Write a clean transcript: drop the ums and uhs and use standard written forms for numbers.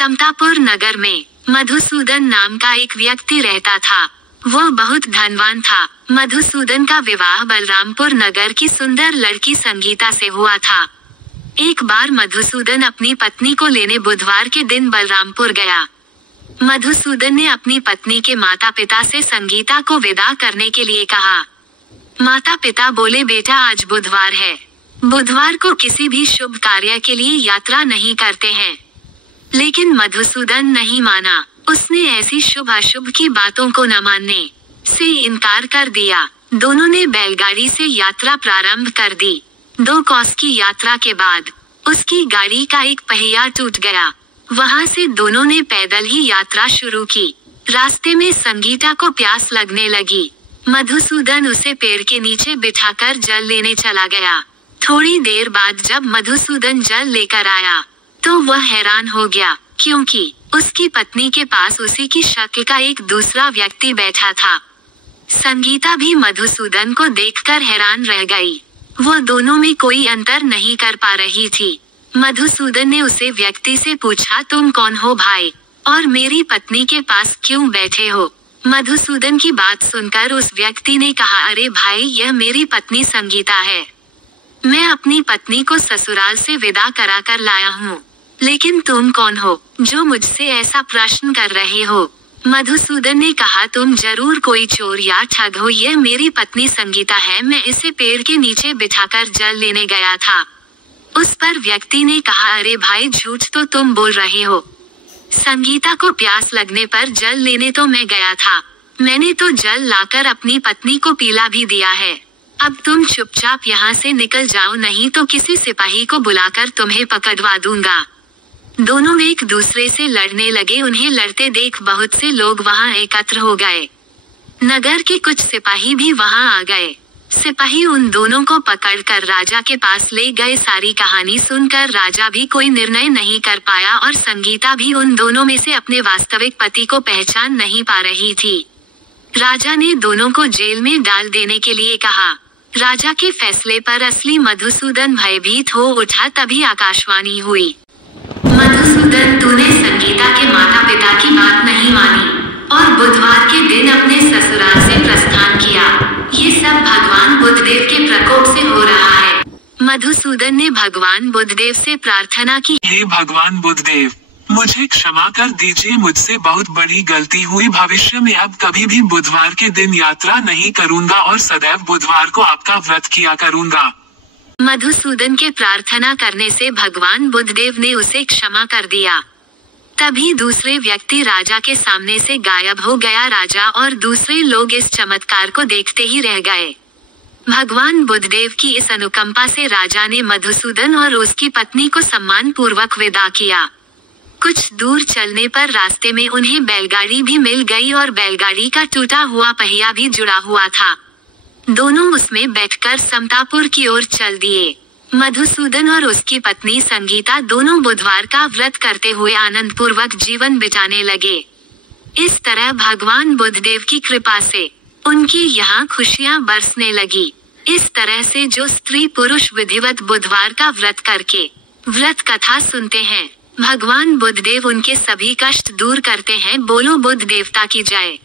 समतापुर नगर में मधुसूदन नाम का एक व्यक्ति रहता था। वो बहुत धनवान था। मधुसूदन का विवाह बलरामपुर नगर की सुंदर लड़की संगीता से हुआ था। एक बार मधुसूदन अपनी पत्नी को लेने बुधवार के दिन बलरामपुर गया। मधुसूदन ने अपनी पत्नी के माता पिता से संगीता को विदा करने के लिए कहा। माता पिता बोले, बेटा आज बुधवार है, बुधवार को किसी भी शुभ कार्य के लिए यात्रा नहीं करते हैं। लेकिन मधुसूदन नहीं माना। उसने ऐसी शुभ अशुभ की बातों को न मानने से इनकार कर दिया। दोनों ने बैलगाड़ी से यात्रा प्रारंभ कर दी। 2 कोस की यात्रा के बाद उसकी गाड़ी का एक पहिया टूट गया। वहां से दोनों ने पैदल ही यात्रा शुरू की। रास्ते में संगीता को प्यास लगने लगी। मधुसूदन उसे पेड़ के नीचे बिठाकर जल लेने चला गया। थोड़ी देर बाद जब मधुसूदन जल लेकर आया तो वह हैरान हो गया, क्योंकि उसकी पत्नी के पास उसी की शक्ल का एक दूसरा व्यक्ति बैठा था। संगीता भी मधुसूदन को देखकर हैरान रह गई। वो दोनों में कोई अंतर नहीं कर पा रही थी। मधुसूदन ने उसे व्यक्ति से पूछा, तुम कौन हो भाई, और मेरी पत्नी के पास क्यों बैठे हो? मधुसूदन की बात सुनकर उस व्यक्ति ने कहा, अरे भाई, यह मेरी पत्नी संगीता है। मैं अपनी पत्नी को ससुराल से विदा करा कर लाया हूँ। लेकिन तुम कौन हो जो मुझसे ऐसा प्रश्न कर रहे हो? मधुसूदन ने कहा, तुम जरूर कोई चोर या ठग हो। यह मेरी पत्नी संगीता है, मैं इसे पेड़ के नीचे बिठाकर जल लेने गया था। उस पर व्यक्ति ने कहा, अरे भाई, झूठ तो तुम बोल रहे हो। संगीता को प्यास लगने पर जल लेने तो मैं गया था। मैंने तो जल लाकर अपनी पत्नी को पीला भी दिया है। अब तुम चुपचाप यहाँ से निकल जाओ, नहीं तो किसी सिपाही को बुलाकर तुम्हें पकड़वा दूंगा। दोनों एक दूसरे से लड़ने लगे। उन्हें लड़ते देख बहुत से लोग वहां एकत्र हो गए। नगर के कुछ सिपाही भी वहां आ गए। सिपाही उन दोनों को पकड़कर राजा के पास ले गए। सारी कहानी सुनकर राजा भी कोई निर्णय नहीं कर पाया और संगीता भी उन दोनों में से अपने वास्तविक पति को पहचान नहीं पा रही थी। राजा ने दोनों को जेल में डाल देने के लिए कहा। राजा के फैसले पर असली मधुसूदन भयभीत हो उठा। तभी आकाशवाणी हुई, मधुसूदन, तूने संगीता के माता पिता की बात नहीं मानी और बुधवार के दिन अपने ससुराल से प्रस्थान किया। ये सब भगवान बुद्धदेव के प्रकोप से हो रहा है। मधुसूदन ने भगवान बुद्धदेव से प्रार्थना की, हे भगवान बुद्धदेव, मुझे क्षमा कर दीजिए, मुझसे बहुत बड़ी गलती हुई। भविष्य में अब कभी भी बुधवार के दिन यात्रा नहीं करूंगा और सदैव बुधवार को आपका व्रत किया करूंगा। मधुसूदन के प्रार्थना करने से भगवान बुद्धदेव ने उसे क्षमा कर दिया। तभी दूसरे व्यक्ति राजा के सामने से गायब हो गया। राजा और दूसरे लोग इस चमत्कार को देखते ही रह गए। भगवान बुद्धदेव की इस अनुकंपा से राजा ने मधुसूदन और उसकी पत्नी को सम्मान पूर्वक विदा किया। कुछ दूर चलने पर रास्ते में उन्हें बैलगाड़ी भी मिल गई और बैलगाड़ी का टूटा हुआ पहिया भी जुड़ा हुआ था। दोनों उसमें बैठकर समतापुर की ओर चल दिए। मधुसूदन और उसकी पत्नी संगीता दोनों बुधवार का व्रत करते हुए आनंद पूर्वक जीवन बिताने लगे। इस तरह भगवान बुद्धदेव की कृपा से उनकी यहाँ खुशियाँ बरसने लगी। इस तरह से जो स्त्री पुरुष विधिवत बुधवार का व्रत करके व्रत कथा सुनते हैं, भगवान बुद्धदेव उनके सभी कष्ट दूर करते हैं। बोलो बुद्ध देवता की जय।